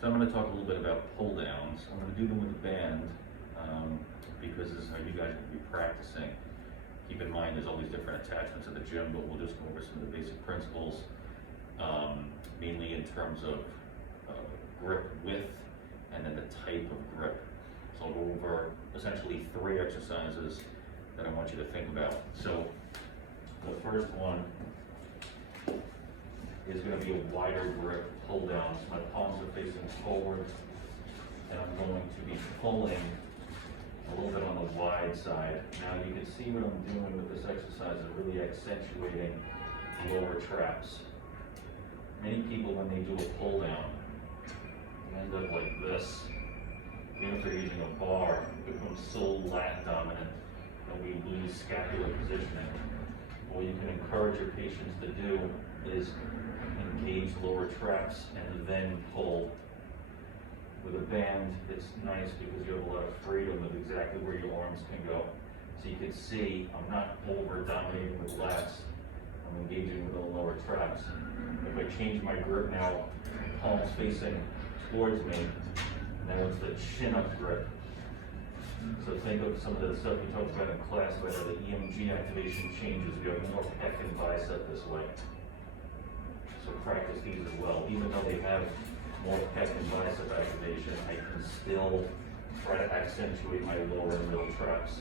So I'm going to talk a little bit about pull downs. I'm going to do them with a band because this is how you guys will be practicing. Keep in mind there's all these different attachments at the gym, but we'll just go over some of the basic principles, mainly in terms of grip width and then the type of grip. So I'll go over essentially 3 exercises that I want you to think about. So the first one is going to be a wider grip pull down. So my palms are facing forward, and I'm going to be pulling a little bit on the wide side. Now you can see what I'm doing with this exercise is really accentuating lower traps. Many people, when they do a pull down, end up like this. Even if they're using a bar, it becomes so lat dominant that we lose scapular positioning. What you can encourage your patients to do is engage lower traps and then pull. With a band, it's nice because you have a lot of freedom of exactly where your arms can go. So you can see I'm not over dominating with lats, I'm engaging with the lower traps. If I change my grip now, palms facing towards me, now it's the chin up grip. So think of some of the stuff we talked about in class about how the EMG activation changes. We have more pec and bicep this way. So practice these as well. Even though they have more pec and bicep activation, I can still try to accentuate my lower and middle traps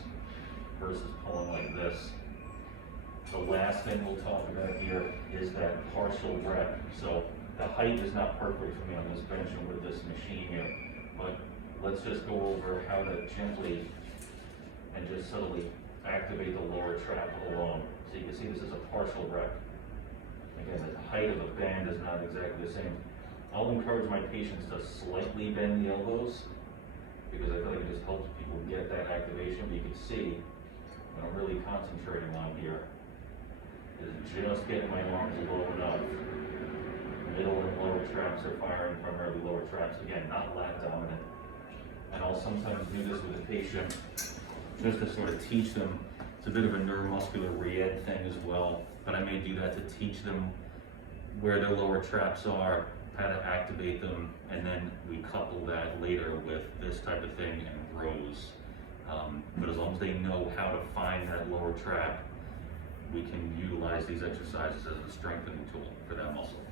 versus pulling like this. The last thing we'll talk about here is that partial rep. So the height is not perfect for me on this bench and with this machine here, but let's just go over how to gently and just subtly activate the lower trap alone. So you can see this is a partial rep. Again, the height of the band is not exactly the same. I'll encourage my patients to slightly bend the elbows because I feel like it just helps people get that activation. But you can see what I'm really concentrating on here is just getting my arms low enough. Middle and lower traps are firing, primarily lower traps. Again, not lat dominant. And I'll sometimes do this with a patient just to sort of teach them. It's a bit of a neuromuscular re-ed thing as well, but I may do that to teach them where their lower traps are, how to activate them, and then we couple that later with this type of thing and rows. But as long as they know how to find that lower trap, we can utilize these exercises as a strengthening tool for that muscle.